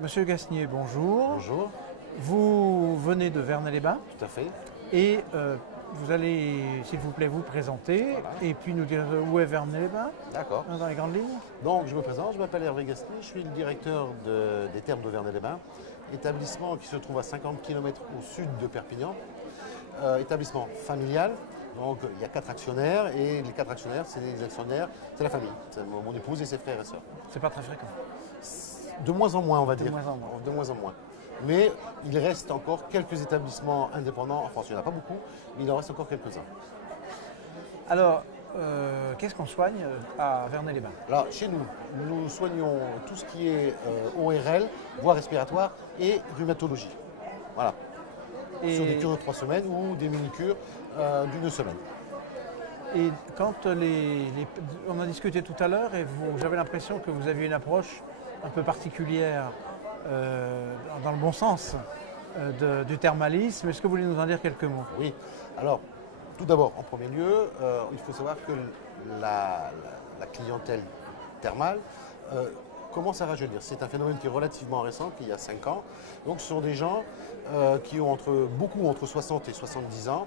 Monsieur Gasnier, bonjour. Bonjour, Vous venez de Vernay-les-Bains tout à fait. et vous allez, s'il vous plaît, vous présenter Voilà. et puis nous dire où est Vernay-les-Bains D'accord. dans les grandes lignes. Donc je me présente, je m'appelle Hervé Gasnier, je suis le directeur des Thermes de Vernay-les-Bains, établissement qui se trouve à 50 km au sud de Perpignan, établissement familial. Donc il y a 4 actionnaires et les 4 actionnaires, c'est les actionnaires, c'est la famille, c'est mon épouse et ses frères et sœurs. C'est pas très fréquent. De moins en moins, on va De dire. moins en moins. De moins en moins. Mais il reste encore quelques établissements indépendants en France. Il n'y en a pas beaucoup, mais il en reste encore quelques-uns. Alors, qu'est-ce qu'on soigne à Vernay-les-Bains? Là, chez nous, nous soignons tout ce qui est ORL, voie respiratoire et rhumatologie. Voilà. Et, Sur des cures de 3 semaines ou des mini-cures d'une semaine. et quand on a discuté tout à l'heure et j'avais l'impression que vous aviez une approche un peu particulière dans le bon sens du thermalisme. Est-ce que vous voulez nous en dire quelques mots? Oui. Alors, tout d'abord, en premier lieu, il faut savoir que la clientèle thermale commence à rajeunir. C'est un phénomène qui est relativement récent, qui il y a 5 ans. Donc ce sont des gens qui ont beaucoup entre 60 et 70 ans,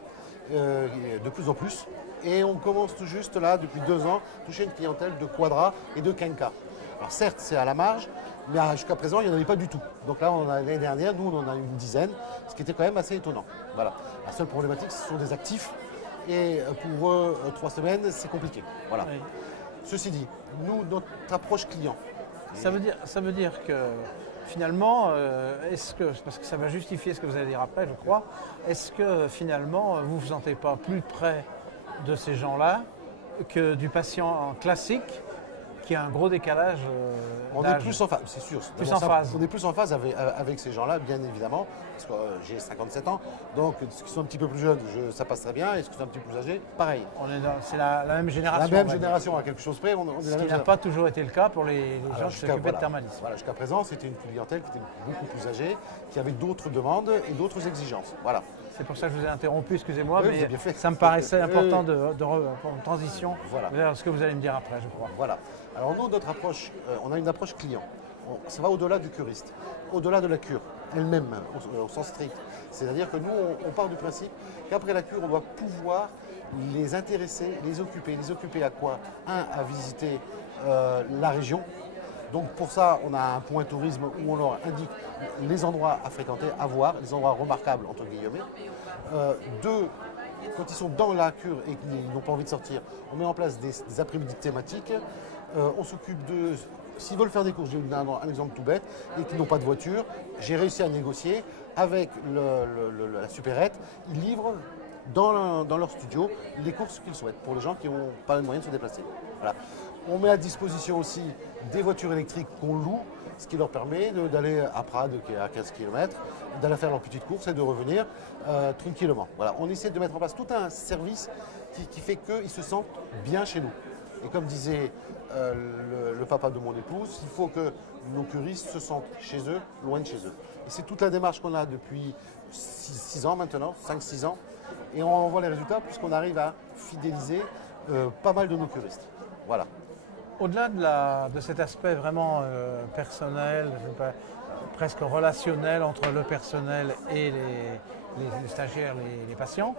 de plus en plus. Et on commence tout juste là, depuis 2 ans, toucher une clientèle de quadra et de quinca. Alors certes, c'est à la marge, mais jusqu'à présent, il n'y en avait pas du tout. Donc là, l'année dernière, nous, on en a eu une dizaine, ce qui était quand même assez étonnant. Voilà. La seule problématique, ce sont des actifs. Et pour eux, 3 semaines, c'est compliqué. Voilà. Oui. Ceci dit, nous, notre approche client. Ça veut dire que finalement, parce que ça va justifier ce que vous allez dire après, je crois, est-ce que finalement vous ne vous sentez pas plus près de ces gens-là que du patient classique qui a un gros décalage On est d'âge? plus en phase, c'est sûr. Plus D'abord en phase. On est plus en phase avec ces gens-là, bien évidemment, parce que j'ai 57 ans. Donc, ceux qui sont un petit peu plus jeunes, ça passe très bien. Et ceux qui sont un petit peu plus âgés, pareil. C'est la même génération. La même on va dire. génération, à quelque chose près, on est Ce la qui même n'a pas toujours été le cas pour les gens qui s'occupaient de thermalisme. Voilà, jusqu'à présent, c'était une clientèle qui était beaucoup plus âgée, qui avait d'autres demandes et d'autres exigences. Voilà. C'est pour ça que je vous ai interrompu, excusez-moi, Oui, vous avez mais bien fait. ça me paraissait Oui, important oui. pour une transition Voilà. vers ce que vous allez me dire après, je crois. Voilà. Alors nous, notre approche, on a une approche client. Ça va au-delà du curiste, au-delà de la cure elle-même, au sens strict. C'est-à-dire que nous, on part du principe qu'après la cure, on doit pouvoir les intéresser, les occuper à quoi? À visiter la région. Donc pour ça, on a un point tourisme où on leur indique les endroits à fréquenter, à voir, les endroits remarquables, entre guillemets. 2, quand ils sont dans la cure et qu'ils n'ont pas envie de sortir, on met en place des après-midi thématiques. On s'occupe de, s'ils veulent faire des courses, je vais vous donner un exemple tout bête, et qu'ils n'ont pas de voiture, j'ai réussi à négocier avec la supérette, ils livrent dans leur studio les courses qu'ils souhaitent pour les gens qui n'ont pas les moyens de se déplacer. Voilà. On met à disposition aussi des voitures électriques qu'on loue, ce qui leur permet d'aller à Prades, qui est à 15 km, d'aller faire leur petite course et de revenir tranquillement. Voilà. On essaie de mettre en place tout un service qui fait qu'ils se sentent bien chez nous. Et comme disait le papa de mon épouse, il faut que nos curistes se sentent chez eux, loin de chez eux. Et c'est toute la démarche qu'on a depuis 6 ans maintenant, 5-6 ans. Et on voit les résultats puisqu'on arrive à fidéliser pas mal de nos curistes. Voilà. Au-delà de cet aspect vraiment personnel, presque relationnel entre le personnel et les stagiaires, les patients,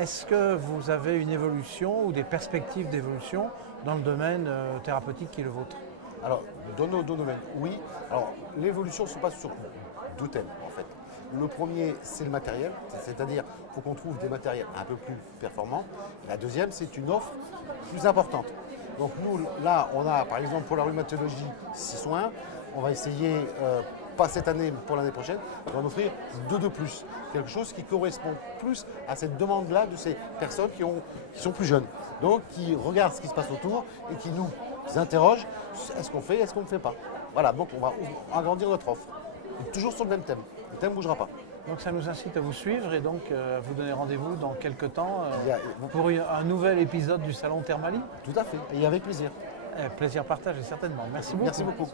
est-ce que vous avez une évolution ou des perspectives d'évolution dans le domaine thérapeutique qui est le vôtre? Alors, dans nos domaines, oui. Alors, l'évolution se passe sur 2 thèmes, en fait. Le premier, c'est le matériel, c'est-à-dire qu'il faut qu'on trouve des matériels un peu plus performants. La deuxième, c'est une offre plus importante. Donc nous, là, on a, par exemple, pour la rhumatologie, 6 soins. On va essayer, pas cette année, mais pour l'année prochaine, on va en offrir 2 de plus. Quelque chose qui correspond plus à cette demande-là de ces personnes qui sont plus jeunes. Donc, qui regardent ce qui se passe autour et qui nous interrogent, est-ce qu'on fait, est-ce qu'on ne fait pas. Voilà, donc on va agrandir notre offre. Et toujours sur le même thème. Le thème ne bougera pas. Donc ça nous incite à vous suivre et donc à vous donner rendez-vous dans quelques temps Il pour un nouvel épisode du Salon Thermali. Tout à fait, et avec plaisir. Plaisir partagé certainement. Merci beaucoup. Merci beaucoup.